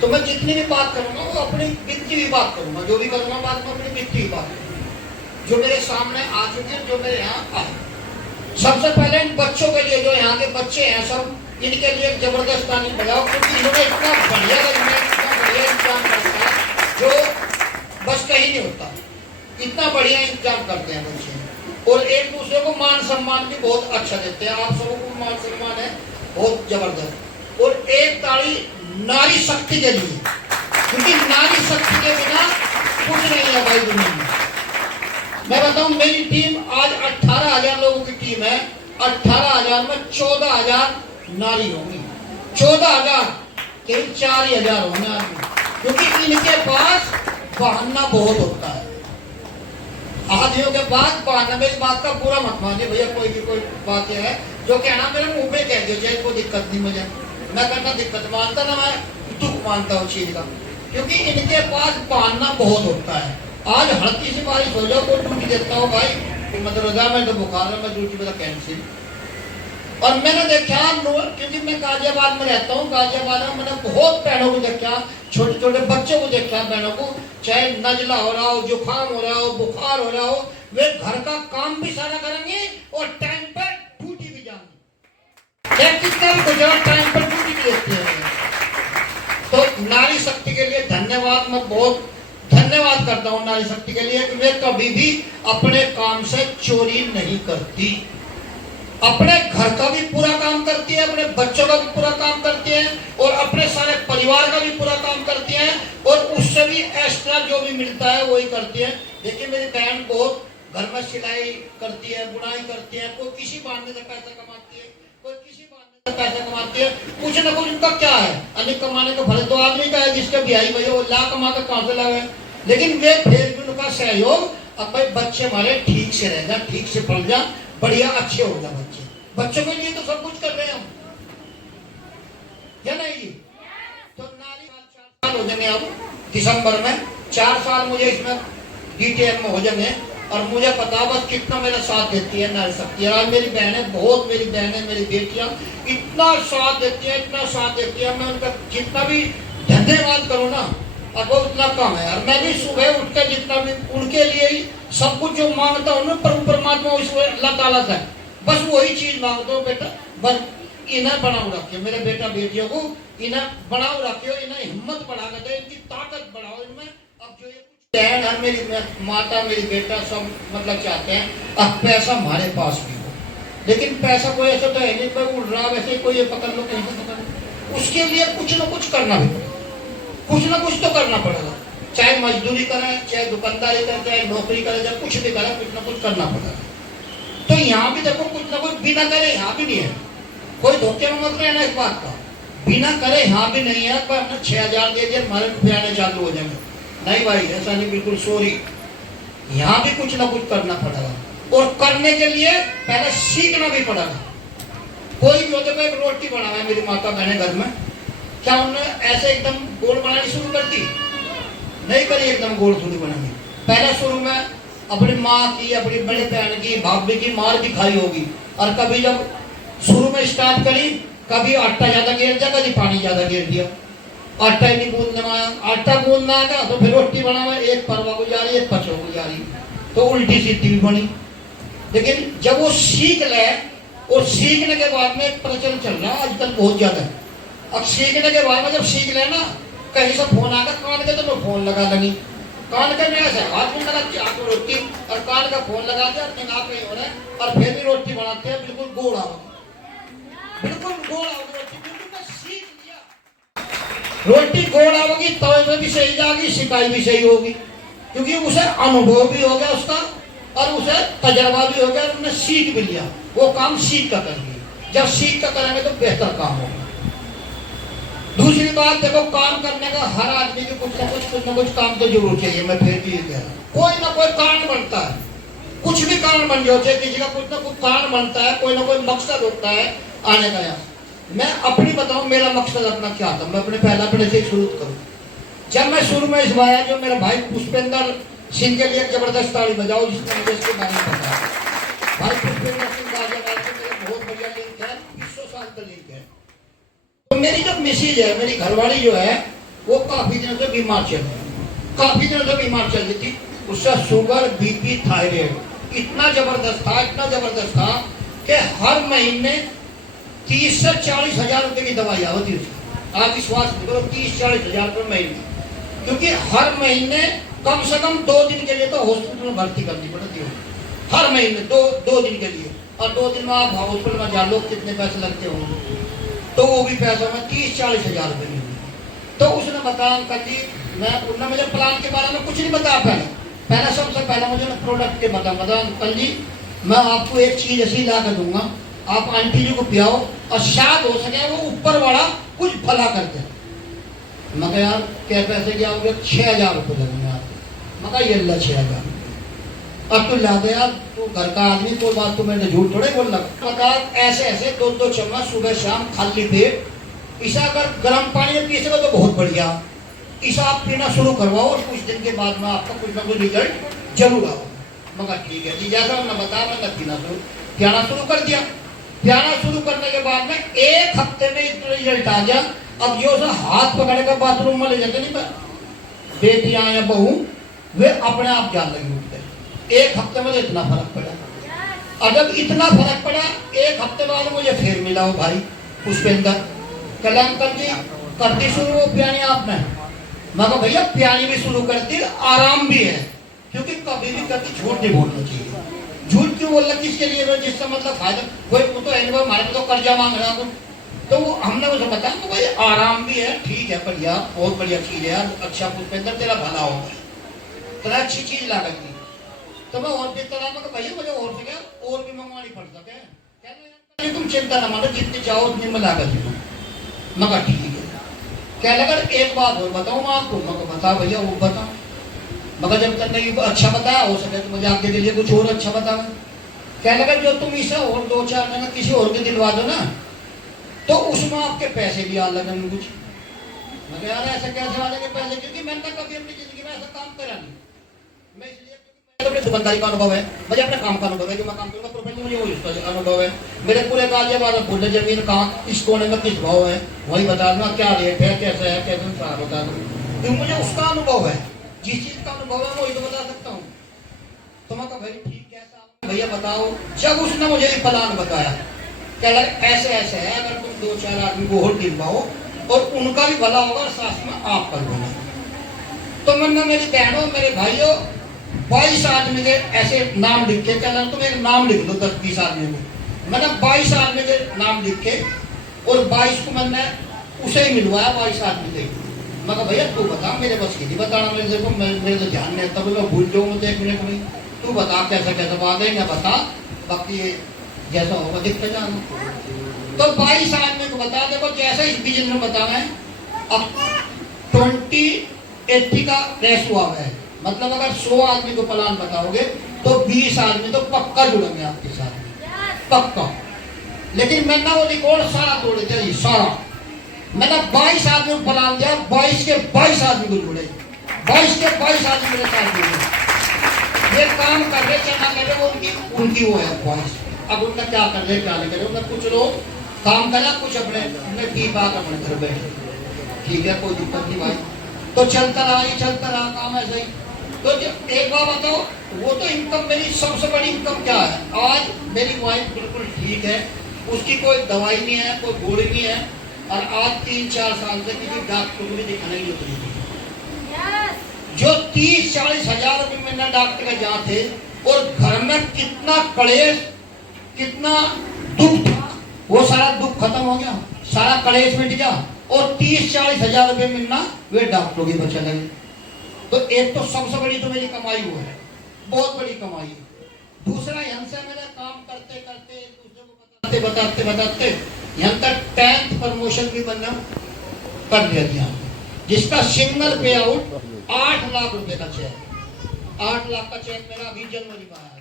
तो मैं जितनी भी बात करूंगा वो अपनी बीतती हुई बात करूंगा, जो भी करूंगा बात में अपनी बीतती हुई बात करूंगा जो मेरे सामने आ चुके हैं, जो मेरे यहाँ आए। सबसे पहले इन बच्चों के लिए, जो यहाँ के बच्चे हैं सब, इनके लिए एक जबरदस्त ताली बजाओ, क्योंकि इन्होंने इतना बढ़िया इंतजाम करता है जो बस कहीं नहीं होता। इतना बढ़िया इंतजाम करते हैं बच्चे, और एक दूसरे को मान सम्मान भी बहुत अच्छा देते हैं। आप सबों को मान सम्मान है बहुत जबरदस्त। और एक ताली नारी शक्ति के लिए, क्योंकि नारी शक्ति के बिना कुछ नहीं है भाई दुनिया में। मैं बताऊं, मेरी टीम आज 18,000 लोगों की टीम है। 18,000 में 14,000 नारी होंगी, 14,000 केवल 4,000 होंगे आदमी, क्योंकि इनके पास बहाना बहुत होता है। आदमियों के पास बहाना में, इस बात का पूरा मत मानिए भैया, कोई भी कोई बात यह है जो कहना मेरे मुंह पे कह दो, कोई दिक्कत नहीं मुझे, मैं करना दिक्कत मानता ना, मैं दुख मानता हूँ चीज का, क्योंकि इनके पास बहाना बहुत होता है। आज हल्की सी बारिश हो जाओ, कोई ड्यूटी देता हो भाई तो मतलब रजा में तो बुखार है, मैं ड्यूटी में कैंसिल। और मैंने देखा, क्योंकि मैं गाजियाबाद में रहता हूँ, गाजियाबाद में मैंने बहुत बहनों को देखा, छोटे छोटे बच्चों को देखा, बहनों को, चाहे नजला हो रहा हो, जुकाम हो रहा हो, बुखार हो रहा हो, वे घर का काम भी सारा करेंगे और टाइम पर ड्यूटी भी जाएंगे, कितना भी गुजरा टाइम पर ड्यूटी भी देते हैं। तो नारी शक्ति के लिए धन्यवाद, मैं बहुत धन्यवाद करता हूँ नारी शक्ति के लिए कि वे कभी भी अपने काम से चोरी नहीं करती, अपने घर का भी पूरा काम करती है, अपने बच्चों का भी पूरा काम करती है, और अपने सारे परिवार का भी पूरा काम करती है, और उससे भी एक्स्ट्रा जो भी मिलता है वही करती है। देखिए मेरी बहन बहुत घर में सिलाई करती है, बुनाई करती है, कोई किसी बहाने से पैसा कमाती है, कोई किसी बहाने से पैसा कमाती है, कुछ ना कुछ उनका क्या है, अन्य कमाने का भले तो आदमी का है, जिसके बिहाई भैया वो ला कमा कर कहां से लावे, लेकिन वे फिर भी उनका सहयोग, अब भाई बच्चे हमारे ठीक से रह जा, ठीक से पढ़ जा, बढ़िया अच्छे हो जाए बच्चे, बच्चों के लिए तो सब कुछ कर रहे हैं हम, या नहीं जी? तो नारी 4 साल हो जाएंगे, अब दिसंबर में 4 साल मुझे इसमें डीटीएम में हो जाएंगे, और मुझे पता बस कितना मेरा साथ देती है नारी शक्ति। आज मेरी बहनें, बहुत मेरी बहनें, मेरी बेटियां इतना साथ देती है, इतना साथ देती है, मैं उनका जितना भी धन्यवाद करूँ ना, और वो उतना कम है। और मैं भी सुबह उठकर जितना भी उनके लिए ही सब कुछ जो मांगता हूँ ना, प्रभु परमात्मा अल्लाह ताला से बस वही चीज मांगता हूँ, बेटा बस इन्हें बनाओ रखियो, मेरे बेटा बेटियों को इन्हें बनाओ रखियो, इन्हें हिम्मत बढ़ा कर, इनकी ताकत बढ़ाओ इनमें। अब जो ये बहन है, मेरी माता, मेरी बेटा सब मतलब चाहते हैं अब पैसा हमारे पास भी हो, लेकिन पैसा कोई ऐसा तो है नहीं कोई उड़ रहा वैसे कोई ये पकड़ लो कहीं से पकड़ लो, उसके लिए कुछ ना कुछ करना भी पड़ेगा, कुछ ना कुछ तो करना पड़ेगा, चाहे मजदूरी करें, चाहे दुकानदारी करें, चाहे नौकरी करें, चाहे कुछ भी करें, कुछ ना कुछ करना पड़ेगा। तो यहाँ भी देखो कुछ ना कुछ बिना करे यहाँ भी नहीं है, कोई धोखे में मत रहना इस बात का, बिना करे यहाँ भी नहीं है। पर हमने 6,000 दे दिए, हमारे रुपये आने चालू हो जाएंगे, नहीं भाई ऐसा नहीं, बिल्कुल सॉरी, यहाँ भी कुछ ना कुछ करना पड़ेगा, और करने के लिए पहले सीखना भी पड़ेगा। कोई भी होते एक रोटी बनाना है, मेरी माता बहने घर में, क्या उन्होंने ऐसे एकदम गोल बनानी शुरू कर दी? नहीं करी एकदम गोल थोड़ी बनानी, पहले शुरू में अपनी माँ की, अपनी बड़ी बहन की, भाभी की मार भी खाई होगी, और कभी जब शुरू में स्टार्ट करी, कभी आटा ज्यादा गिर दिया, कभी पानी ज्यादा गिर दिया, आटा ही नहीं गूंदने आया, आटा गूंदना आया तो फिर रोटी बनावा, एक परवा गुजारी, एक पचो गुजारी, तो उल्टी सीधी भी बनी। लेकिन जब वो सीख ले, और सीखने के बाद में एक प्रचलन चल रहा है आजकल बहुत ज्यादा, अब सीखने के बाद में जब सीख ले ना, कहीं से फोन आकर कान के तो मैं फोन लगा लगी, कान के में ऐसे हाथ में लगा आपको रोटी, और कान का फोन लगा दिया, नाक नहीं हो रहा है, और फिर भी रोटी बनाते हैं, बिल्कुल गोड़ आओगी, बिल्कुल गोड़ आओगी रोटी, बिल्कुल मैं सीख लिया, रोटी गोड़ आओगी, तवे में भी सही जाएगी, सिकाई भी सही होगी, क्योंकि उसे अनुभव भी हो गया उसका, और उसे तजर्बा भी हो गया, उन्होंने सीख भी लिया, वो काम सीख कर करेंगे, जब सीख कर करेंगे तो बेहतर काम होगा। दूसरी बात देखो, काम करने का हर आदमी के कुछ ना कुछ काम तो जरूर चाहिए, मैं फिर भी ये कह रहा हूँ, कोई ना कोई कारण बनता है, कुछ भी कारण बन जाओ, चाहे किसी का कुछ ना कुछ कारण बनता है, कोई ना कोई मकसद होता है आने का। यहाँ मैं अपनी बताऊं, मेरा मकसद अपना क्या था, मैं अपने से शुरू करूँ। जब मैं शुरू में इस आया, जो मेरा भाई पुष्पेंद्र सिंह के लिए जबरदस्त ताली बजाओ, जिसने मुझे इसके बारे में बताया, भाई पुष्पेंद्र सिंह गाजियाबाद से मेरे बहुत बढ़िया लिंक है, 200 साल का लिंक है। तो मेरी जो मिसेज है, मेरी घरवाली जो है, वो काफी दिनों से बीमार चल रही, काफी दिनों से बीमार चल रही थी। उसका शुगर, बीपी, थायराइड इतना जबरदस्त था, इतना जबरदस्त था कि हर महीने 30 से 40 हजार रुपए की दवाई होती है। आप विश्वास नहीं करो, 30-40 हजार रुपए महीने, क्योंकि हर महीने कम से कम 2 दिन के लिए तो हॉस्पिटल में भर्ती करनी पड़ती है। हर महीने 2 दिन के लिए, और 2 दिन में आप हॉस्पिटल में जान लो कितने पैसे लगते होंगे, तो वो भी पैसों में 30-40 हजार रुपए। तो उसने बताया अंकल जी, उन्होंने मुझे प्लान के बारे में कुछ नहीं बताया। पहले सबसे पहले मुझे प्रोडक्ट के बता अंकल जी, मैं आपको एक चीज ऐसी ला कर दूंगा, आप आंटी जी को पियाओ और शायद हो सके वो ऊपर वाला कुछ भला कर दे। मैं कहा यार क्या पैसे क्या हो गए? 6,000 रुपये लगेंगे आपको। मैं कहा ये ला 6,000। अब तू ला दे यार, तू घर का आदमी, कोई बात तो मैंने झूठ थोड़े बोल लगा। बता ऐसे ऐसे 2-2 चम्मच सुबह शाम खाली पेट, इसा अगर गर्म पानी में पी सको तो बहुत बढ़िया, इसा आप पीना शुरू करवाओ और कुछ दिन के बाद में आपका कुछ ना कुछ रिजल्ट जरूर आओ। मगर ठीक है जी, जैसा हमने बताया मैंने पियाना शुरू कर दिया। पियाना शुरू करने के बाद में 1 हफ्ते में इतना रिजल्ट आ गया। अब जो हाथ पकड़ कर बाथरूम में ले जाते नहीं बेटियां या बहू, वे अपने आप जान लगी उठते। 1 हफ्ते में इतना फर्क पड़ा। और जब इतना फर्क पड़ा, 1 हफ्ते बाद मुझे फिर मिला हो भाई पुष्पेंद्र, कहला अंकल जी कर दी शुरू वो पियानी आपने? मगर भैया पियानी भी शुरू कर दी, आराम भी है, क्योंकि कभी भी कभी झूठ नहीं बोलना चाहिए। झूठ क्यों बोलना किसके लिए? जिससे मतलब फायदा कोई तो एनिमल हमारे को तो कर्जा मांग रहा हो, तो वो हमने उसे बताया तो भाई आराम भी है, ठीक है, बढ़िया, बहुत बढ़िया चीज है यार। अच्छा पुष्पेंद्र तेरा भला होगा, तेरा अच्छी चीज ला करती। तो मैं और भी तरह में भैया मुझे और से क्या और भी मंगवानी पड़ सके, कहने तुम चिंता ना मानो, जितनी चाहो उतनी में ला कर दूँ। मगर ठीक है, क्या लगा एक बात और बताऊँ मैं आपको? मगर बता भैया, वो बताओ। मगर जब तक नहीं अच्छा बताया हो सके तो मुझे आपके लिए कुछ और अच्छा बताओ। क्या लगा जो तुम इसे और 2-4 महीने किसी और के दिलवा दो ना, तो उसमें आपके पैसे भी आ लगेंगे कुछ। मगर यार ऐसा कैसे आ जाएंगे पैसे? क्योंकि मैंने कभी अपनी जिंदगी में ऐसा काम करा नहीं। मैं इसलिए अपने दुकानदारी का अनुभव है, मुझे अपने काम का अनुभव है, जो मैं काम करूँगा प्रोफेशनल, मुझे वही उसका अनुभव है। मेरे पूरे गाजियाबाद में बोले जमीन कहाँ किस कोने में किस भाव है, वही बता दूंगा, क्या रेट है, कैसे है, कैसे बता दूँ, क्योंकि मुझे उसका अनुभव है। जिस चीज का अनुभव है वही तो बता सकता हूँ। तो मैं कहा भाई ठीक कैसा भैया बताओ। जब उसने मुझे प्लान बताया, क्या लगा ऐसे ऐसे है, अगर तुम 2-4 आदमी को और दिलवाओ और उनका भी भला होगा, साथ में आप कर लो। तो मैंने मेरी बहनों मेरे भाइयों 22 आदमी के ऐसे नाम लिख के, चला तुम एक नाम लिख दो 10-20 आदमी में। मैंने 22 आदमी के नाम लिखे और 22 को मैंने उसे ही मिलवाया 22 आदमी से। मैं कहा भैया तू बता, मेरे बस की नहीं बताना, मेरे देखो मेरे तो ध्यान नहीं आता, मैं भूल जाऊँ 1 मिनट में। तू बता कैसा कैसा बात है, क्या बता, बाकी जैसा होगा दिखते जाना। तो 22 आदमी को बता, देखो जैसा इस बिजनेस में बताना है, अब 20-80 का रेस हुआ है। मतलब अगर 100 आदमी को प्लान बताओगे तो 20 आदमी तो पक्का जुड़ेंगे आपके साथ, पक्का। लेकिन मैंने वो रिकॉर्ड सारा तोड़ दिया जी, सारा। मैंने 22 आदमी को प्लान दिया, 22 के 22 आदमी को जुड़े, 22 के 22 आदमी मेरे साथ जुड़े। ये काम कर रहे क्या कर रहे, वो उनकी वो है 22। अब उनका क्या कर रहे क्या नहीं कर रहे, उनका कुछ लोग काम करा, कुछ अपने टीप आकर अपने घर बैठे, ठीक है, कोई दिक्कत नहीं भाई। तो चलता रहा काम ऐसा ही। तो जब एक बार बताओ, वो तो इनकम मेरी सबसे बड़ी इनकम क्या है, आज मेरी वाइफ बिल्कुल ठीक है, उसकी कोई दवाई नहीं है, कोई गोली नहीं है, और आज 3-4 साल से किसी डॉक्टर को भी दिखाने की जरूरत नहीं। जो 30-40 हजार रुपये मैंने डॉक्टर के जहाँ थे, और घर में कितना कलेश, कितना दुख था, वो सारा दुख खत्म हो गया, सारा कलेश मिट गया, और 30-40 हजार रुपये मिलना वे डॉक्टरों की बचा लगे। तो एक तो सबसे बड़ी तो मेरी कमाई वो है, बहुत बड़ी कमाई है। दूसरा यहाँ से मेरा काम करते करते दूसरे को बताते यहाँ तक 10th प्रमोशन भी बनना कर दिया, जिसका सिंगल पे आउट 8 लाख रुपए का चेक, 8 लाख का चेक मेरा अभी जनवरी में आया।